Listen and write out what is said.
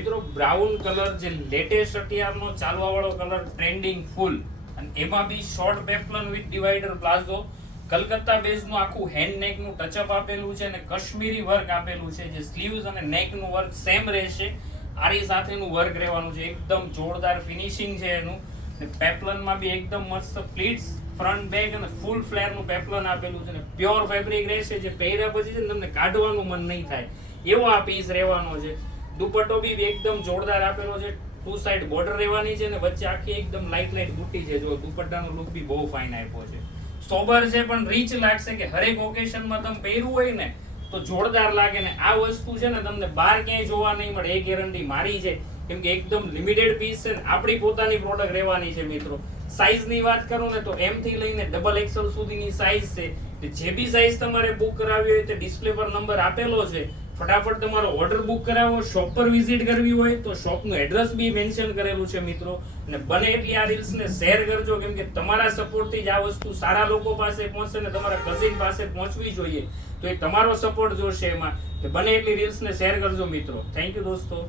મિત્રો brown colour જે latest અત્યારનો ચાલવા વાળો કલર ટ્રેન્ડિંગ ફૂલ અને એમાં બી short peplum with divider palazzo Calcutta base નું આખું હેન્ડ નેક નું ટચઅપ આપેલું છે અને કાશ્મીરી વર્ક આપેલું છે જે સ્લીવ્સ અને નેક નું વર્ક સેમ રહેશે આરી સાથેનું વર્ક રહેવાનું છે એકદમ જોરદાર ફિનિશિંગ છે એનું અને પેપ્લન માં બી એકદમ મસ્ત પ્લીટ્સ ફ્રન્ટ બેક અને ફૂલ ફ્લેર નું પેપ્લન આપેલું છે અને પ્યોર ફેબ્રિક રહેશે જે પહેર્યા પછી છે ને તમને કાઢવાનું મન નહીં થાય એવો આ પીસ રહેવાનો છે દુપટ્ટો બી એકદમ જોરદાર આપેલો છે ટુ સાઈડ બોર્ડર રહેવાની છે અને વચ્ચે આખી એકદમ લાઇટ બુટ્ટી છે જો દુપટ્ટાનો લુક બી બહુ ફાઇન આપ્યો છે સોબર છે પણ રીચ લાગશે કે હરેક ઓકેશનમાં તમે પહેર્યું હોય ને તો જોરદાર લાગે ને આ વસ્તુ છે ને તમને બહાર ક્યાંય જોવા નહીં મળે એ ગેરંટી મારી છે કેમ કે એકદમ લિમિટેડ પીસ છે ને આપણી પોતાની પ્રોડક્ટ રહેવાની છે મિત્રો સાઈઝની વાત કરું ને તો M થી લઈને XXL સુધીની સાઈઝ છે જે બી સાઈઝ તમારે બુક કરાવી હોય તે ડિસ્પ્લે પર નંબર આપેલો છે ફટાફટ તમારો ઓર્ડર બુક કરાવો શોપ પર વિઝિટ કરવી હોય તો શોપનું એડ્રેસ બી મેન્શન કરેલું છે મિત્રો અને બને એટલી આ રીલ્સને શેર કરજો કેમ કે તમારા સપોર્ટથી જ આ વસ્તુ સારા લોકો પાસે પહોંચશે ને તમારા કઝિન પાસે પહોંચવી જોઈએ તો એ તમારો સપોર્ટ જોશે એમાં બને એટલી રીલ્સને શેર કરજો મિત્રો થેન્ક યુ દોસ્તો